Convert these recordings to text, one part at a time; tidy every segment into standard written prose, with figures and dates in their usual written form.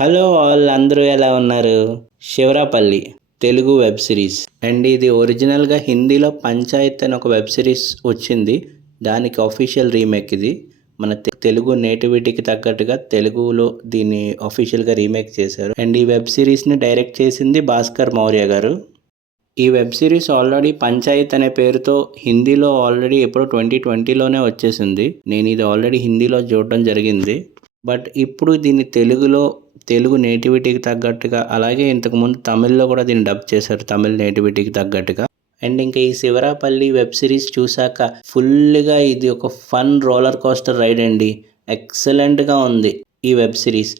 Hello all, అందరూ ఎలా ఉన్నారు? శివరాపల్లి తెలుగు వెబ్ సిరీస్ అండ్ ఇది ఒరిజినల్గా హిందీలో పంచాయత్ అని ఒక వెబ్ సిరీస్ వచ్చింది. దానికి అఫీషియల్ రీమేక్ ఇది. మన తెలుగు నేటివిటీకి తగ్గట్టుగా తెలుగులో దీన్ని అఫీషియల్గా రీమేక్ చేశారు. అండ్ ఈ వెబ్ సిరీస్ని డైరెక్ట్ చేసింది భాస్కర్ మౌర్య గారు. ఈ వెబ్ సిరీస్ ఆల్రెడీ పంచాయత్ అనే పేరుతో హిందీలో ఆల్రెడీ ఎప్పుడో 2020లోనే వచ్చేసింది. నేను ఇది ఆల్రెడీ హిందీలో చూడడం జరిగింది. బట్ ఇప్పుడు దీన్ని తెలుగు నేటివిటీకి తగ్గట్టుగా, అలాగే ఇంతకుముందు తమిళ్లో కూడా దీన్ని డబ్ చేశారు, తమిళ్ నేటివిటీకి తగ్గట్టుగా. అండ్ ఇంకా ఈ శివరాపల్లి వెబ్ సిరీస్ చూసాక ఫుల్గా ఇది ఒక ఫన్ రోలర్ కోస్టర్ రైడ్ అండి. ఎక్సలెంట్గా ఉంది ఈ వెబ్ సిరీస్.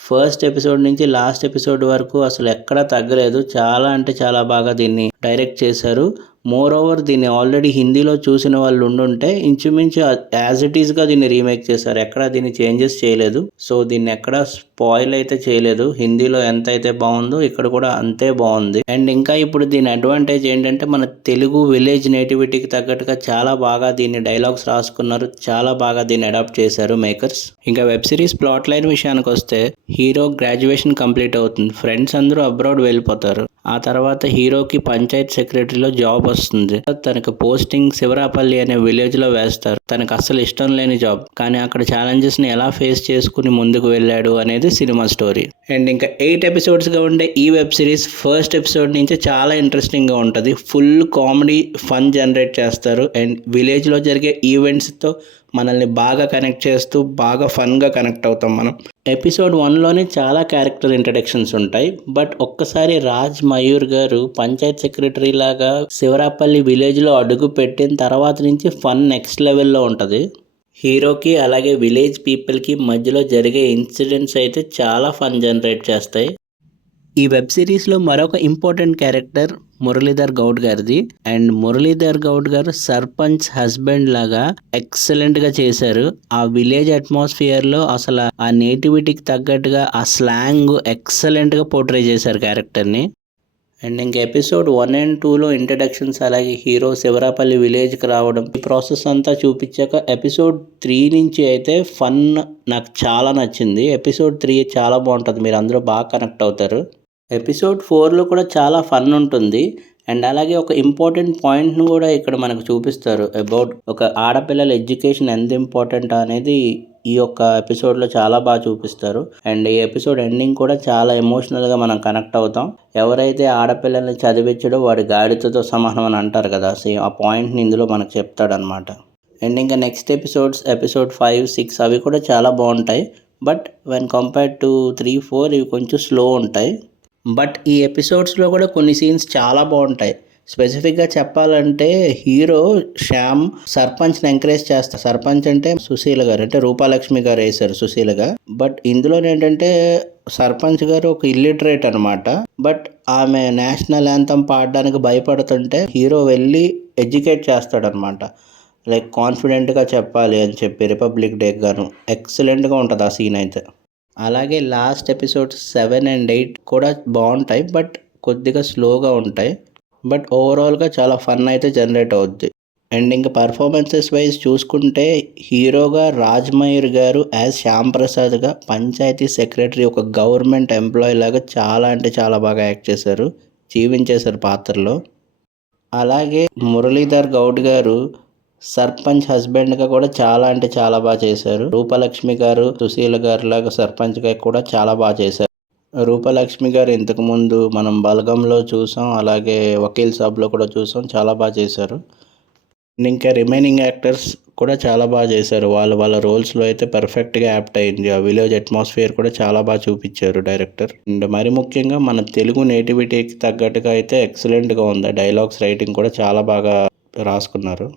ఫస్ట్ ఎపిసోడ్ నుంచి లాస్ట్ ఎపిసోడ్ వరకు అసలు ఎక్కడా తగ్గలేదు. చాలా అంటే చాలా బాగా దీన్ని డైరెక్ట్ చేశారు. మోర్ ఓవర్ దీన్ని ఆల్రెడీ హిందీలో చూసిన వాళ్ళు ఉండుంటే ఇంచుమించు యాజ్ ఇట్ ఈస్గా దీన్ని రీమేక్ చేశారు. ఎక్కడా దీన్ని చేంజెస్ చేయలేదు. సో దీన్ని ఎక్కడా స్పాయిల్ అయితే చేయలేదు. హిందీలో ఎంత అయితే బాగుందో ఇక్కడ కూడా అంతే బాగుంది. అండ్ ఇంకా ఇప్పుడు దీని అడ్వాంటేజ్ ఏంటంటే మన తెలుగు విలేజ్ నేటివిటీకి తగ్గట్టుగా చాలా బాగా దీన్ని డైలాగ్స్ రాసుకున్నారు. చాలా బాగా దీన్ని అడాప్ట్ చేశారు మేకర్స్. ఇంకా వెబ్ సిరీస్ ప్లాట్ లైన్ విషయానికి వస్తే, హీరో గ్రాడ్యుయేషన్ కంప్లీట్ అవుతుంది. ఫ్రెండ్స్ అందరూ అబ్రాడ్ వెళ్ళిపోతారు. ఆ తర్వాత హీరోకి పంచాయత్ సెక్రటరీలో జాబ్ వస్తుంది. తనకు పోస్టింగ్ శివరాపల్లి అనే విలేజ్ లో వేస్తారు. తనకు అస్సలు ఇష్టం లేని జాబ్, కానీ అక్కడ ఛాలెంజెస్ ని ఎలా ఫేస్ చేసుకుని ముందుకు వెళ్ళాడు అనేది సినిమా స్టోరీ. అండ్ ఇంకా 8 ఎపిసోడ్స్ గా ఉండే ఈ వెబ్ సిరీస్ ఫస్ట్ ఎపిసోడ్ నుంచి చాలా ఇంట్రెస్టింగ్ గా ఉంటుంది. ఫుల్ కామెడీ ఫన్ జనరేట్ చేస్తారు. అండ్ విలేజ్ లో జరిగే ఈవెంట్స్ తో మనల్ని బాగా కనెక్ట్ చేస్తూ బాగా ఫన్గా కనెక్ట్ అవుతాం మనం. ఎపిసోడ్ 1లోనే చాలా క్యారెక్టర్ ఇంట్రడక్షన్స్ ఉంటాయి. బట్ ఒక్కసారి రాజ్ మయూర్ గారు పంచాయత్ సెక్రటరీ లాగా శివరాపల్లి విలేజ్లో అడుగు పెట్టిన తర్వాత నుంచి ఫన్ నెక్స్ట్ లెవెల్లో ఉంటుంది. హీరోకి అలాగే విలేజ్ పీపుల్కి మధ్యలో జరిగే ఇన్సిడెంట్స్ అయితే చాలా ఫన్ జనరేట్ చేస్తాయి. ఈ వెబ్ సిరీస్లో మరొక ఇంపార్టెంట్ క్యారెక్టర్ మురళీధర్ గౌడ్ గారిది. అండ్ మురళీధర్ గౌడ్ గారు సర్పంచ్ హస్బెండ్ లాగా ఎక్సలెంట్గా చేశారు. ఆ విలేజ్ అట్మాస్ఫియర్లో అసలు ఆ నేటివిటీకి తగ్గట్టుగా ఆ స్లాంగ్ ఎక్సలెంట్గా పోర్ట్రే చేశారు క్యారెక్టర్ని. అండ్ ఇంక ఎపిసోడ్ 1 and 2లో ఇంట్రడక్షన్స్, అలాగే హీరో శివరాపల్లి విలేజ్కి రావడం, ఈ ప్రాసెస్ అంతా చూపించాక ఎపిసోడ్ 3 నుంచి అయితే ఫన్ నాకు చాలా నచ్చింది. ఎపిసోడ్ 3 చాలా బాగుంటుంది, మీరు అందరూ బాగా కనెక్ట్ అవుతారు. ఎపిసోడ్ 4లో కూడా చాలా ఫన్ ఉంటుంది. అండ్ అలాగే ఒక ఇంపార్టెంట్ పాయింట్ను కూడా ఇక్కడ మనకు చూపిస్తారు అబౌట్ ఒక ఆడపిల్లల ఎడ్యుకేషన్ ఎంత ఇంపార్టెంట్ అనేది ఈ యొక్క ఎపిసోడ్లో చాలా బాగా చూపిస్తారు. అండ్ ఈ ఎపిసోడ్ ఎండింగ్ కూడా చాలా ఎమోషనల్గా మనం కనెక్ట్ అవుతాం. ఎవరైతే ఆడపిల్లల్ని చదివించడో వాడి గాడితో సమానం అని అంటారు కదా, సేమ్ ఆ పాయింట్ని ఇందులో మనకు చెప్తాడనమాట. అండ్ ఇంకా నెక్స్ట్ ఎపిసోడ్ 5, 6 అవి కూడా చాలా బాగుంటాయి. బట్ వెన్ కంపేర్డ్ టు 3, 4 ఇవి కొంచెం స్లో ఉంటాయి. బట్ ఈ ఎపిసోడ్స్లో కూడా కొన్ని సీన్స్ చాలా బాగుంటాయి. స్పెసిఫిక్గా చెప్పాలంటే హీరో శ్యామ్ సర్పంచ్ని ఎంకరేజ్ చేస్తారు. సర్పంచ్ అంటే సుశీల గారు, అంటే రూపాలక్ష్మి గారు వేశారు సుశీలగా. బట్ ఇందులో ఏంటంటే సర్పంచ్ గారు ఒక ఇల్లిటరేట్ అనమాట. బట్ ఆమె నేషనల్ యాంథమ్ పాడడానికి భయపడుతుంటే హీరో వెళ్ళి ఎడ్యుకేట్ చేస్తాడనమాట. లైక్ కాన్ఫిడెంట్గా చెప్పాలి అని చెప్పి రిపబ్లిక్ డే గాను. ఎక్సలెంట్గా ఉంటుంది ఆ సీన్ అయితే. అలాగే లాస్ట్ ఎపిసోడ్స్ 7 and 8 కూడా బాగుంటాయి. బట్ కొద్దిగా స్లోగా ఉంటాయి. బట్ ఓవరాల్గా చాలా ఫన్ అయితే జనరేట్ అవుద్ది. అండ్ ఇంకా పర్ఫార్మెన్సెస్ వైజ్ చూసుకుంటే హీరోగా రాజ్ మయూర్ గారు యాజ్ శ్యామ్ ప్రసాద్గా పంచాయతీ సెక్రటరీ, ఒక గవర్నమెంట్ ఎంప్లాయీ లాగా చాలా అంటే చాలా బాగా యాక్ట్ చేశారు, జీవించేశారు పాత్రలో. అలాగే మురళీధర్ గౌడ్ గారు సర్పంచ్ హస్బెండ్గా కూడా చాలా అంటే చాలా బాగా చేశారు. రూపలక్ష్మి గారు సుశీల గారు లాగా సర్పంచ్గా కూడా చాలా బాగా చేశారు. రూపలక్ష్మి గారు ఇంతకుముందు మనం బలగంలో చూసాం, అలాగే వకీల్ సాబ్లో కూడా చూసాం, చాలా బాగా చేశారు. ఇంకా రిమైనింగ్ యాక్టర్స్ కూడా చాలా బాగా చేశారు. వాళ్ళ రోల్స్లో అయితే పర్ఫెక్ట్గా యాప్ట్ అయింది. ఆ విలేజ్ అట్మాస్ఫియర్ కూడా చాలా బాగా చూపించారు డైరెక్టర్. అండ్ మరి ముఖ్యంగా మన తెలుగు నేటివిటీకి తగ్గట్టుగా అయితే ఎక్సలెంట్గా ఉంది. డైలాగ్స్ రైటింగ్ కూడా చాలా బాగా రాసుకున్నారు.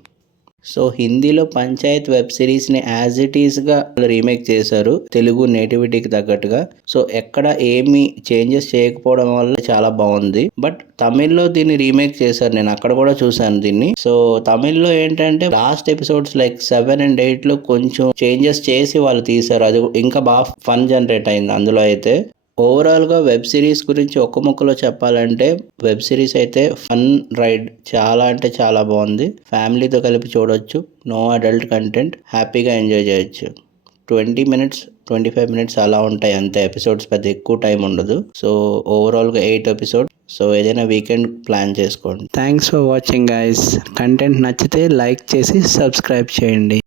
సో హిందీలో పంచాయత్ వెబ్ సిరీస్ని యాజ్ ఇట్ ఈస్గా రీమేక్ చేశారు తెలుగు నేటివిటీకి తగ్గట్టుగా. సో ఎక్కడ ఏమి చేంజెస్ చేయకపోవడం వల్ల చాలా బాగుంది. బట్ తమిళ్లో దీన్ని రీమేక్ చేశారు, నేను అక్కడ కూడా చూశాను దీన్ని. సో తమిళ్లో ఏంటంటే లాస్ట్ ఎపిసోడ్స్ లైక్ 7 and 8లో కొంచెం చేంజెస్ చేసి వాళ్ళు తీశారు. అది ఇంకా బాగా ఫన్ జనరేట్ అయింది అందులో అయితే. ఓవరాల్గా వెబ్ సిరీస్ గురించి ఒక్క ముక్కలో చెప్పాలంటే వెబ్ సిరీస్ అయితే ఫన్ రైడ్, చాలా అంటే చాలా బాగుంది. ఫ్యామిలీతో కలిపి చూడొచ్చు. నో అడల్ట్ కంటెంట్, హ్యాపీగా ఎంజాయ్ చేయొచ్చు. 20 minutes 25 మినిట్స్ అలా ఉంటాయి అంతే. ఎపిసోడ్స్ పెద్ద ఎక్కువ టైం ఉండదు. సో ఓవరాల్గా 8 ఎపిసోడ్. సో ఏదైనా వీకెండ్ ప్లాన్ చేసుకోండి. Thanks for watching guys. Content నచ్చితే లైక్ చేసి సబ్స్క్రైబ్ చేయండి.